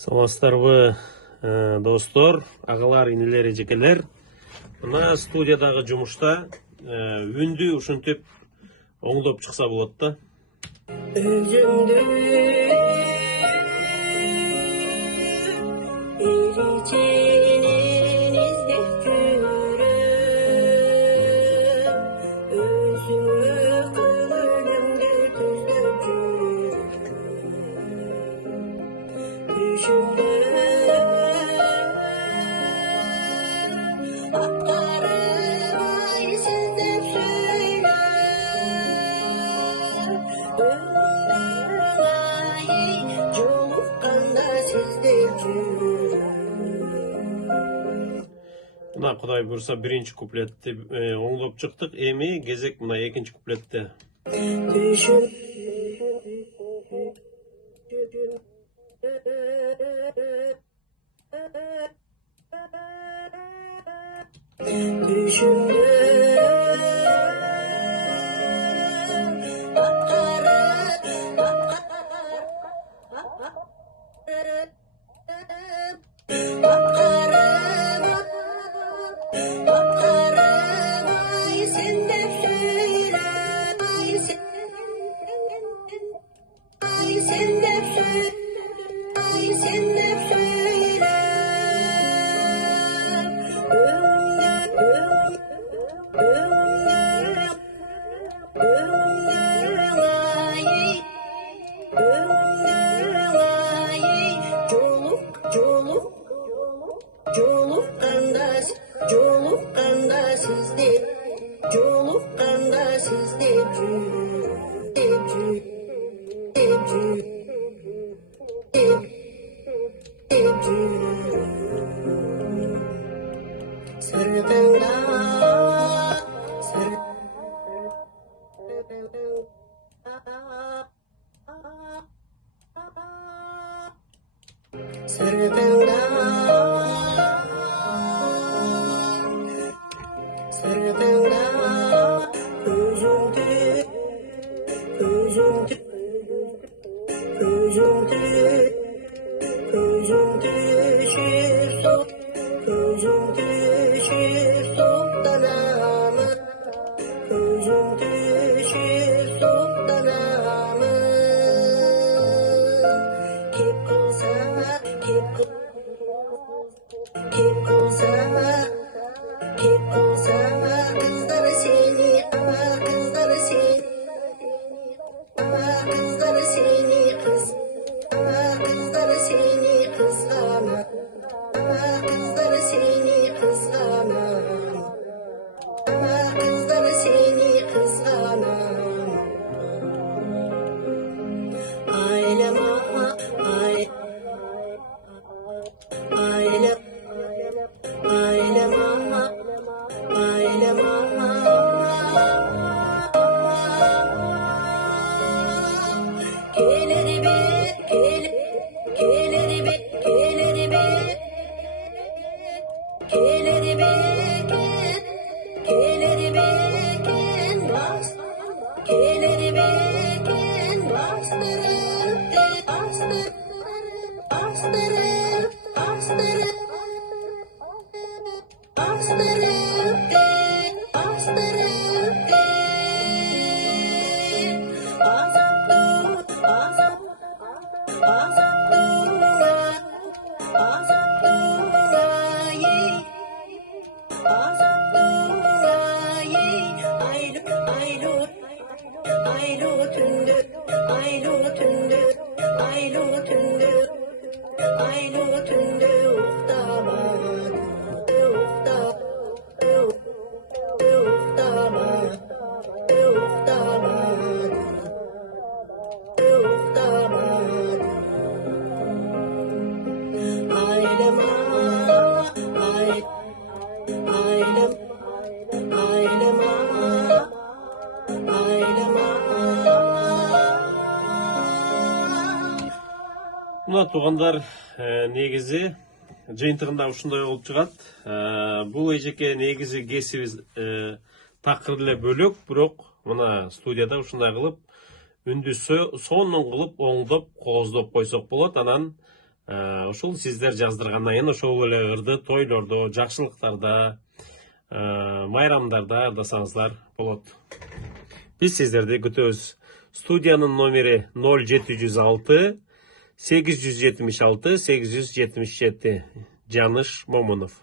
Саламатсыздарбы, достор, агалар, инелер, эжекелер. Мына студиядағы жұмышта үнді ушинтип оңдоп чыкса болот да. Özümdü iricinin izlep yürüm, özümü kılımdı gözlep yürüm. Düşümde aktarım ay sizden söyler, ömrümü жолукканда сиздер жүрөм. Мына Кудай буйруса биринчи куплетти оңдоп чыктык. Эми кезек мына экинчи куплетте. Мына туғандар негизи жыйынтыгында ушундай болуп чыгат. Бул эжеке негизи кесибиз такыр эле бөлөк, бирок мына студияда ушундай кылып үндү сонун кылып оңдоп кооздоп койсок болот. Анан Ошол сиздер жаздыргандан кийин ошол эле ырды тойлордо, жакшылыктарда, майрамдарда ырдасаңыздар болот. Биз сиздерди күтөбүз. Студиянын номери 0706 876 877. Жаныш Момунов.